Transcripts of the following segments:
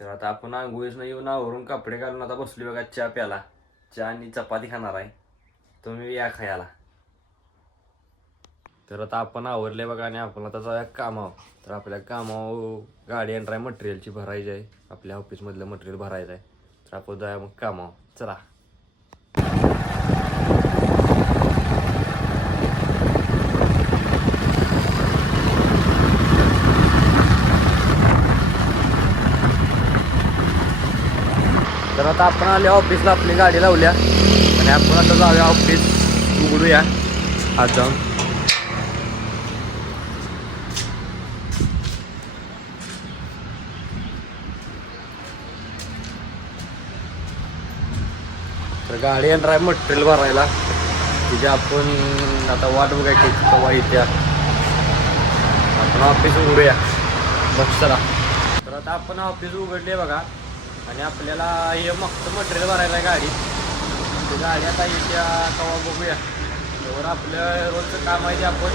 तर आता आपण आंघोळीस येऊन आवरून कपडे घालून आता बसलो बघा चहा प्याला. चहा आणि चपाती खाणार आहे. तुम्ही या खायला. तर आता आपण आवरले बघा आणि आपण आता जाऊया कामावर. तर आपल्या कामावर गाडी येणार मटेरियलची भरायची आहे. आपल्या ऑफिसमधलं मटेरियल भरायचं आहे. तर आपण जाऊया मग कामावर. चला. तर आता आपण आले ऑफिसला, आपली गाडी लावल्या आणि आपण आता जाऊया ऑफिस उघडूया आज जाऊन. तर गाडी येणार आहे मटेरियल भरायला. तिचे आपण आता वाट बघायची केव्हा येत्या. आपण ऑफिस उघडूया बस. चला. तर आता आपण ऑफिस उघडले बघा आणि आपल्याला हे मस्त मटेरियल भरायला आहे गाडी. ते गाडी आता येत्या केव्हा बघूया. त्यावर आपलं रोजचं काम आहे ते आपण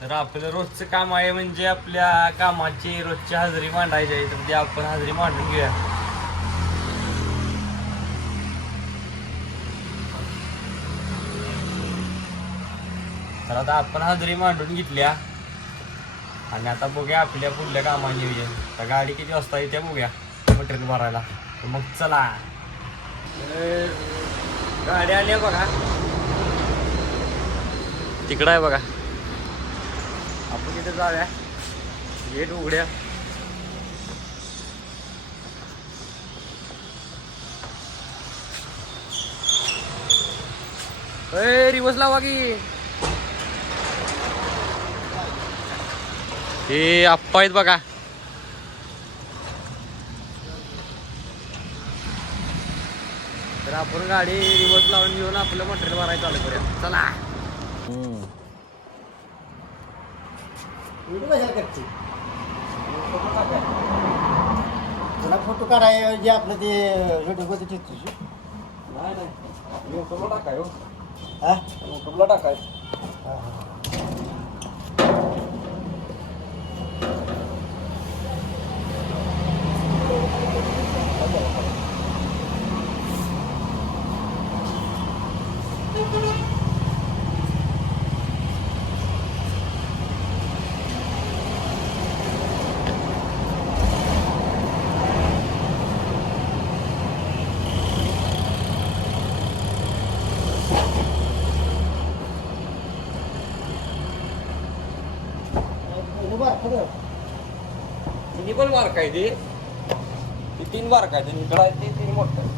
तर आपलं रोजचं काम आहे म्हणजे आपल्या कामाची रोजची हजेरी मांडायची आहे. तर ते आपण हजेरी मांडून घेऊया. तर आता आपण हजेरी मांडून घेतल्या आणि आता बघूया आपल्या पुढल्या कामाचे नियोजन. तर गाडी किती वाजता येते बघूया मटेरियल भरायला. तर मग चला. गाडी आली आहे बघा, तिकडं आहे बघा. आपण तिथे जाऊया. गेट उघड्या. रिवर्स लावा की. हे आप्पा आहेत बघा. तर आपण गाडी रिवर्स लावून घेऊन आपलं मटेरियल भरायला चालू करूया. चला. तुला फोटो काढाय जे आपलं ते युट्यूबवरती ठेवतोस. नाही युट्यूबला टाकाय हो. हा युट्यूबला टाकाय. तिन्ही पण मार्क आहे ते 3 मार्क आहे. इकडं आहे ते 3 मोठं.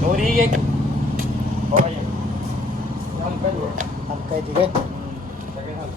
दोरी एक बघा एक काय ठीक आहे. सगळे हाल.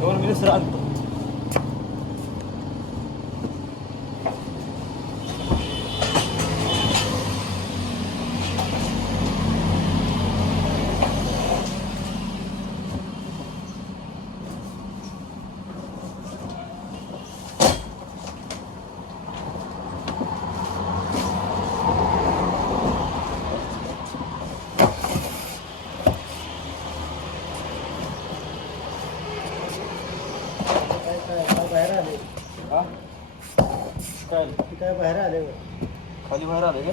दोन मिनिट सर आणतो. बाहेर आले. हा काय बाहेर आले. खाली बाहेर आले का?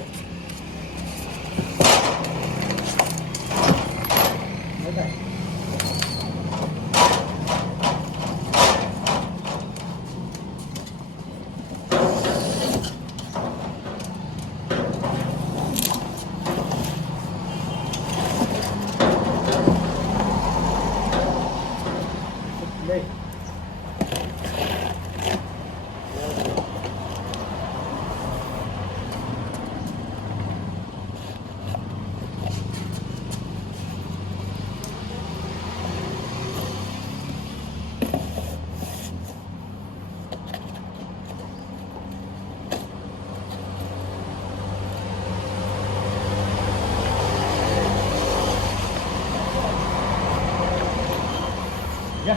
या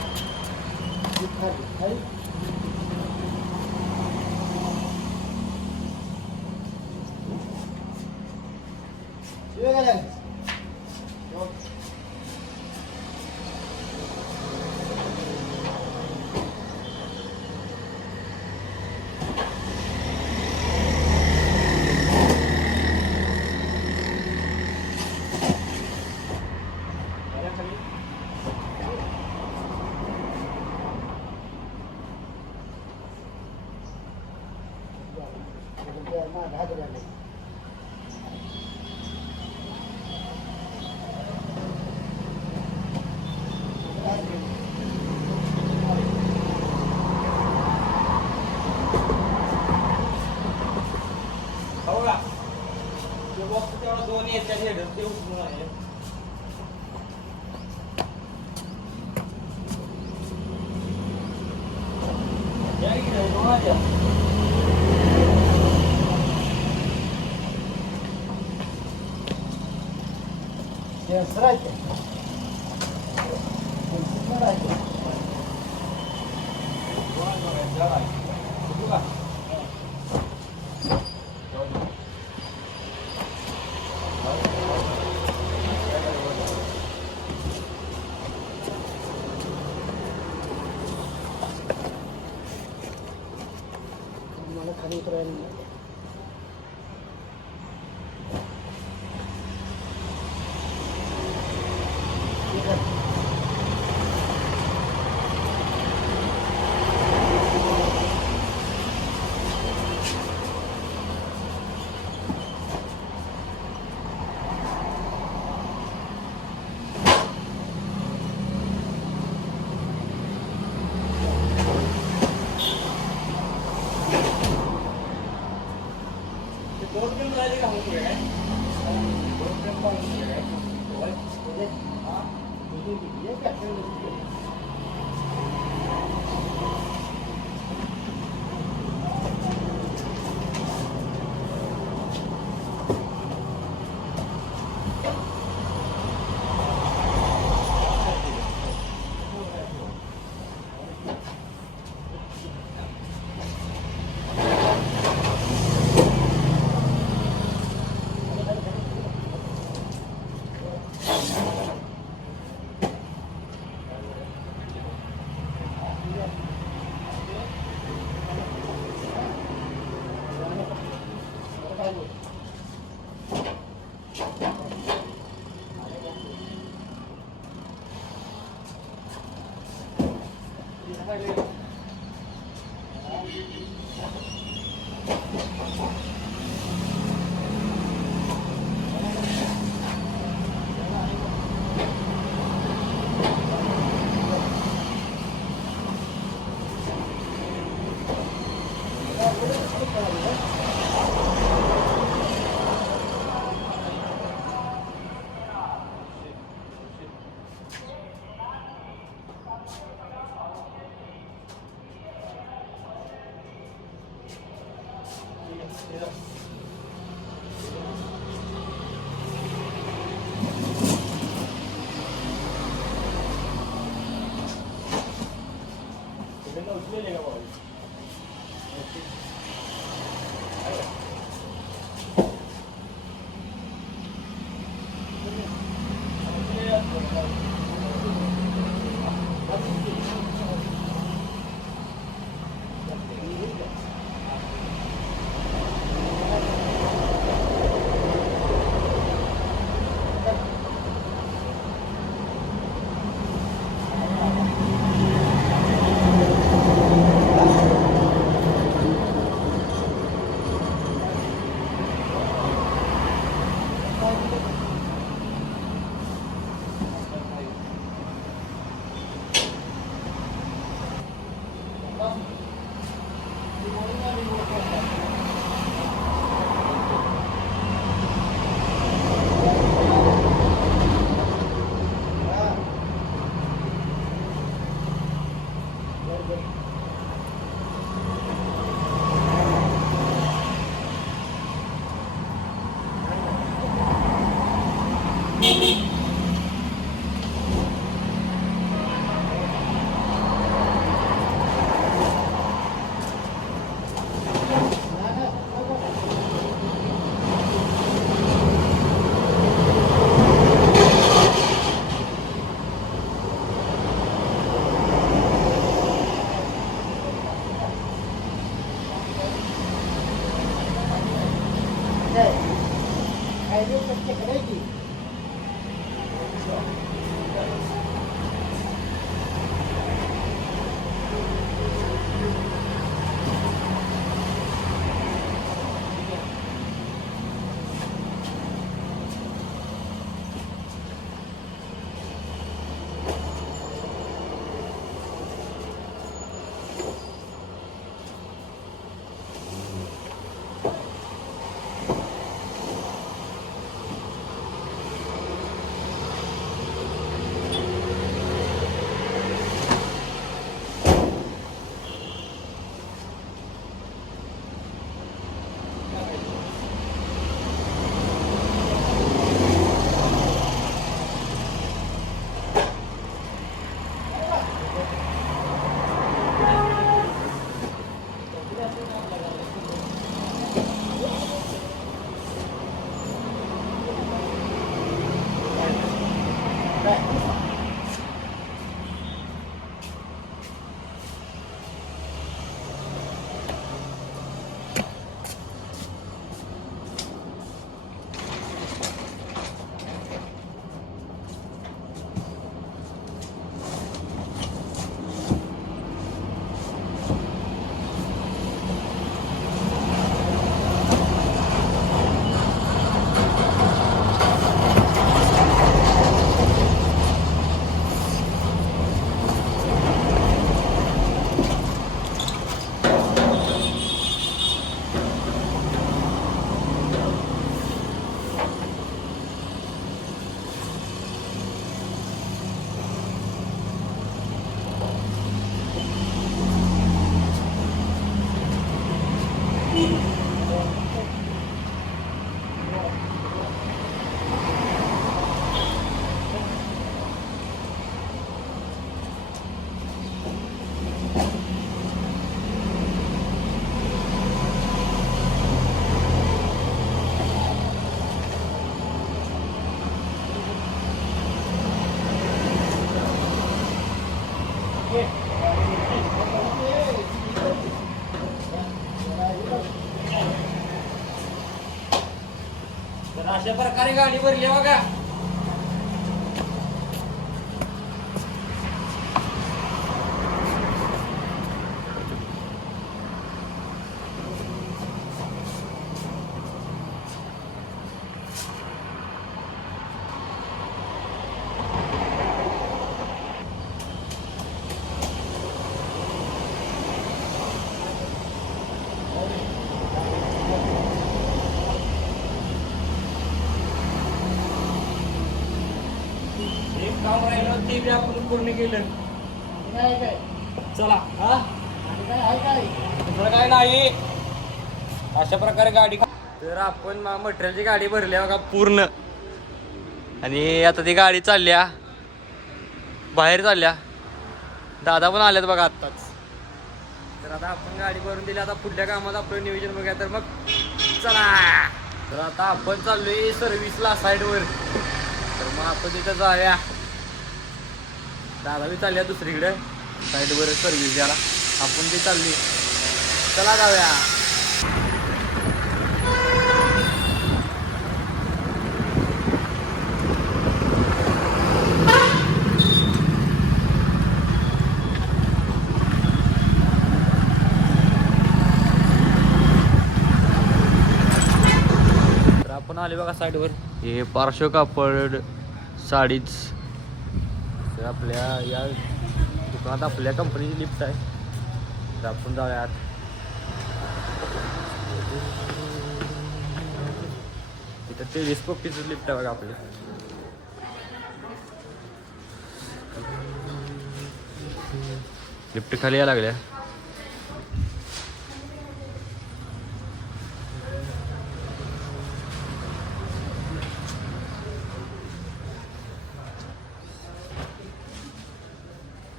खाली उतरायला नाही. तर अशा प्रकारे गाडी भरली बघा. एक काम राहिलं ते बी आपण पूर्ण केलं. काय काय चला हा आणि काय आहे काय दुसरं काय नाही. अशा प्रकारे गाडी तर आपण मटेरियलची गाडी भरली आहे बघा पूर्ण. आणि आता ती गाडी चालल्या बाहेर चालल्या. दादा पण आल्यात बघा आत्ताच. तर आता आपण गाडी भरून दिली. आता पुढल्या कामात आपलं नियोजन बघा. तर मग चला. तर आता आपण चाललोय सर्व्हिसला साईडवर. तर मग आपण तिथं जाऊया. दादा बी चालल्या दुसरीकडे साईडवर सर्व्हिस द्यायला. आपण ती चालली. चला जाऊया. तर आपण आले बघा साईडवर. हे पार्श्व कापड साडीच. तर आपल्या या दुकानात आपल्या कंपनीची लिफ्ट आहे. तर आपण जाऊयात. इथं टेलिस्कोपीचं लिफ्ट आहे बघा आपल्या. लिफ्ट खाली यायला लागल्या.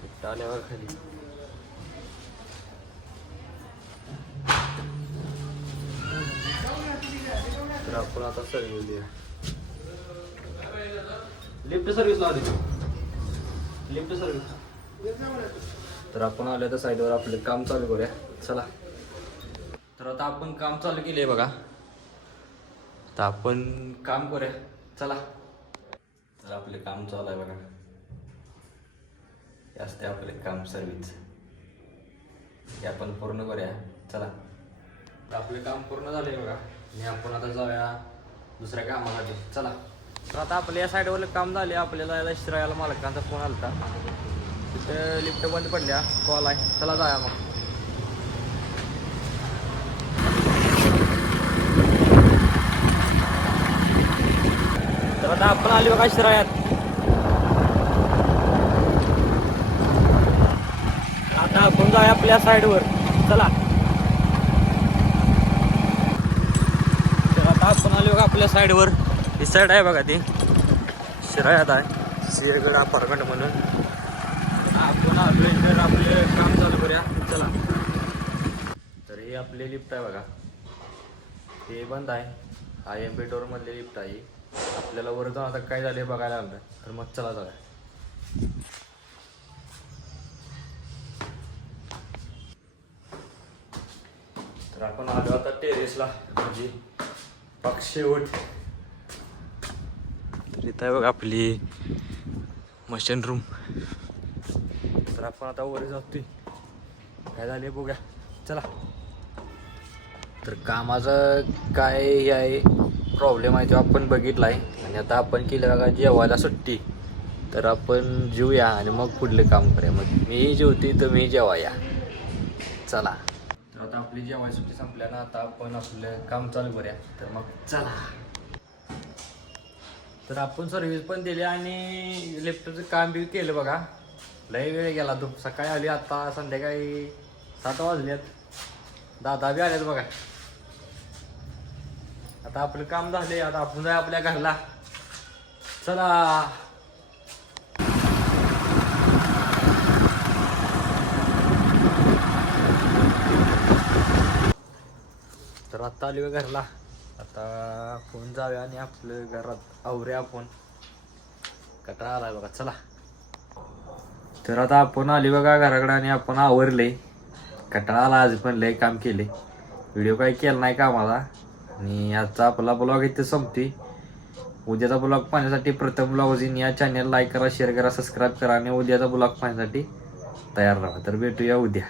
लिफ्ट आल्यावर खाली. तर आपण आता सर्व्हिस देऊया. लिफ्ट सर्व्हिस लावली. Lift service. तर आपण आलो तर साईडवर आपलं काम चालू करूया. चला. तर आता आपण काम चालू केले बघा. तर आपण काम करूया. चला. तर आपले काम चालू आहे बघा. हे असते आपले काम सर्व्हिस. हे आपण पूर्ण करूया. चला. तर आपले काम पूर्ण झाले बघा. आणि आपण आता जाऊया दुसऱ्या कामासाठी. चला. तर आता आपल्या या साईडवर काम झाले. आपल्याला याला शिरायला मालकांचा फोन आला होता. तिथं लिफ्ट बंद पडल्या. कॉल आहे. चला जाऊया मग. तर आता आपण आली बघा शिरायात. आता आपण जाऊया आपल्या साईडवर. चला. तर आता आपण आलो बघा आपल्या साईडवर. ही साईड आहे बघा ती शिरायात आहे. सिंहगड अपार्टमेंट म्हणून. आपण आलोय तर आपले काम चालू करूया. चला. तर हे आपले लिफ्ट आहे बघा. हे बंद आहे. IMB डोर मधले लिफ्ट आहे. आपल्याला वर जाऊन आता काय झाले बघायला आलं. तर मग चला जाऊया. तर आपण आलो आता टेरेसला. म्हणजे पक्षीवट. तर इथं आहे बघा आपली मशीन रूम. तर आपण आता वर जातोय. काय झाले बघूया. चला. तर कामाचं काय हे आहे प्रॉब्लेम आहे तो आपण बघितला आहे. आणि आता आपण केलं बघा जेवायला सुट्टी. तर आपण जेवूया आणि मग पुढलं काम करूया. मग मी जेवते तर मी जेवाया. चला. तर आता आपली जेवायला सुट्टी संपल्यानं आता आपण आपलं काम चालू करूया. तर मग चला. तर आपण सर्व्हिस पण दिली आणि लिफ्टचं काम बी केलं बघा. लय वेळ गेला. तो सकाळी आली. आता संध्याकाळी 7 वाजल्यात. दादा बी आल्यात बघा. आता आपलं काम झाले. आता आपण जाऊया आपल्या घरला. चला. तर आता आली घरला. आता फोन जाऊया आणि आपलं घरात आवरूया आपण. कटाळा आलाय बघा. चला. तर आता आपण आली बघा घराकडे आणि आपण आवरले. कंटाळा आला, आज पण लय काम केले, व्हिडिओ काही केला नाही कामाला. आणि आजचा आपला ब्लॉग इथे संपते. उद्याचा ब्लॉग पाहण्यासाठी प्रथम ब्लॉग या चॅनल लाईक करा, शेअर करा, सबस्क्राईब करा आणि उद्याचा ब्लॉग पाहण्यासाठी तयार राहा. तर भेटूया उद्या.